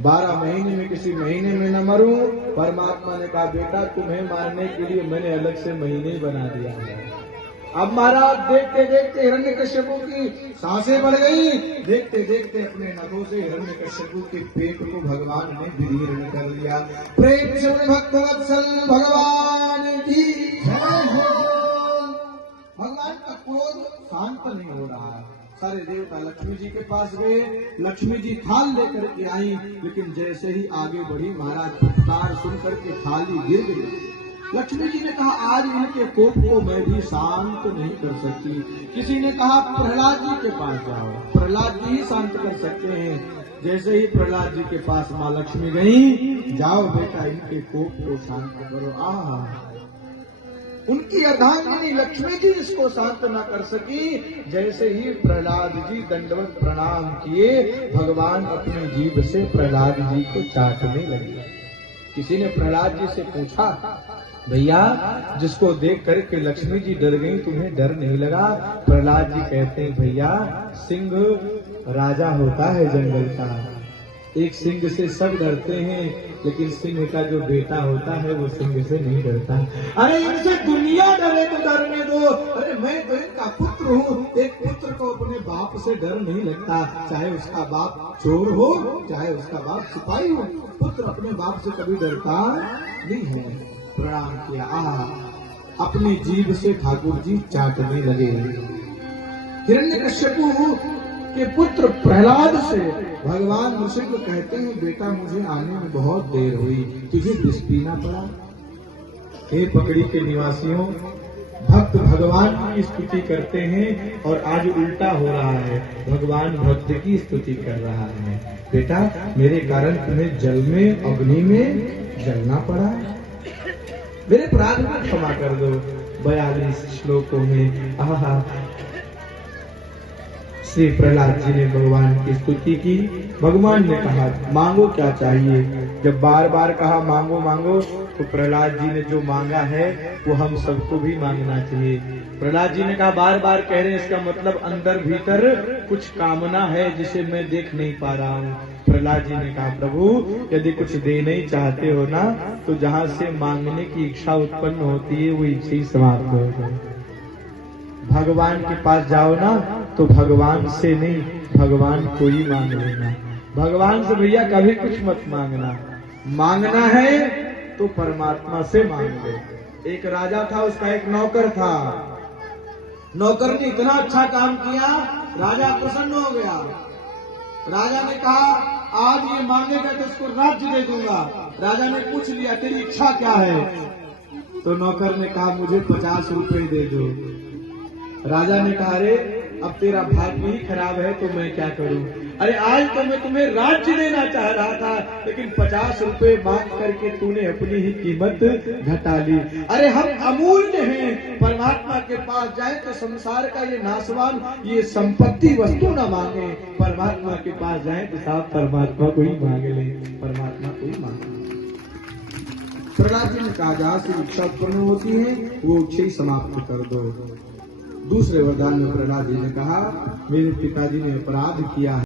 12 महीने में किसी महीने में न मरूं। परमात्मा ने कहा बेटा तुम्हें मारने के लिए मैंने अलग से महीने ही बना दिया है। अब महाराज देखते देखते हिरण्यकश्यपु की सांसें बढ़ गई। देखते देखते अपने नखों से हिरण्यकश्यपु के पेट को भगवान ने विदीर्ण कर लिया। प्रेम से भक्तवत्सल भगवान की जय हो। भगवान का क्रोध शांत नहीं हो रहा है। सारे देवता लक्ष्मी जी के पास गए। लक्ष्मी जी थाल लेकर के आई, लेकिन जैसे ही आगे बढ़ी महाराज फटकार सुनकर के थाली गिर गई। लक्ष्मी जी ने कहा आज इनके कोप को मैं भी शांत नहीं कर सकती। किसी ने कहा प्रहलाद जी के पास जाओ, प्रहलाद जी ही शांत कर सकते हैं। जैसे ही प्रहलाद जी के पास माँ लक्ष्मी गई, जाओ बेटा इनके कोप को शांत करो। उनकी अर्धांगिनी लक्ष्मी जी इसको शांत न कर सकी। जैसे ही प्रहलाद जी दंडवत प्रणाम किए, भगवान अपनी जीभ से प्रहलाद जी को चाटने लगे। किसी ने प्रहलाद जी से पूछा भैया जिसको देख करके लक्ष्मी जी डर गई तुम्हें डर नहीं लगा? प्रहलाद जी कहते हैं भैया सिंह राजा होता है जंगल का, एक सिंह से सब डरते हैं, लेकिन सिंह का जो बेटा होता है वो सिंह से नहीं डरता। अरे इनसे दुनिया डरे तो डरने दो। अरे मैं तो इनका पुत्र हूँ। एक पुत्र को अपने बाप से डर नहीं लगता, चाहे उसका बाप चोर हो चाहे उसका बाप सिपाही हो। पुत्र अपने बाप से कभी डरता नहीं है। प्रणाम किया। अपनी जीभ से ठाकुर जी चाटने लगे। हिरण्यकश्यपु के पुत्र प्रहलाद से भगवान नृसिंह कहते हैं बेटा मुझे आने में बहुत देर हुई, तुझे विष पीना पड़ा। हे पकड़ी के निवासियों, भक्त भगवान की स्तुति करते हैं और आज उल्टा हो रहा है, भगवान भक्त की स्तुति कर रहा है। बेटा मेरे कारण तुम्हें जल में अग्नि में जलना पड़ा, मेरे अपराध को क्षमा कर दो। 42 श्लोकों में श्री प्रहलाद जी ने भगवान की स्तुति की। भगवान ने कहा मांगो क्या चाहिए। जब बार बार कहा मांगो मांगो, तो प्रहलाद जी ने जो मांगा है वो हम सबको भी मांगना चाहिए। प्रहलाद जी ने कहा बार बार कह रहे हैं, इसका मतलब अंदर भीतर कुछ कामना है जिसे मैं देख नहीं पा रहा हूँ। प्रहलाद जी ने कहा प्रभु यदि कुछ देना ही चाहते हो ना, तो जहाँ से मांगने की इच्छा उत्पन्न होती है वो इच्छा ही समाप्त हो जाए। भगवान के पास जाओ ना तो भगवान से नहीं भगवान को ही मांग लेना। भगवान से भैया कभी कुछ मत मांगना, मांगना है तो परमात्मा से मांग लो। एक राजा था, उसका एक नौकर था। नौकर ने इतना अच्छा काम किया, राजा प्रसन्न हो गया। राजा ने कहा आज ये मांगेगा तो इसको राज्य दे दूंगा। राजा ने पूछ लिया तेरी इच्छा क्या है? तो नौकर ने कहा मुझे 50 रुपए दे दो। राजा ने कहा अरे अब तेरा भाग्य ही खराब है तो मैं क्या करूं? अरे आज तो मैं तुम्हें राज्य देना चाह रहा था, लेकिन 50 रुपए मांग करके तूने अपनी ही कीमत घटा ली। अरे हम अमूल्य हैं, परमात्मा के पास जाए तो संसार का ये नाशवान ये संपत्ति वस्तु न मांगे, परमात्मा के पास जाए तो साफ परमात्मा को ही मांग ले, परमात्मा को ही मांग ले। प्रहलाद जी ने कहा जहां से इच्छा उत्पन्न होती है वो इच्छा ही समाप्त कर दो। दूसरे वरदान में प्रहलाद जी ने कहा मेरे पिताजी ने अपराध किया है।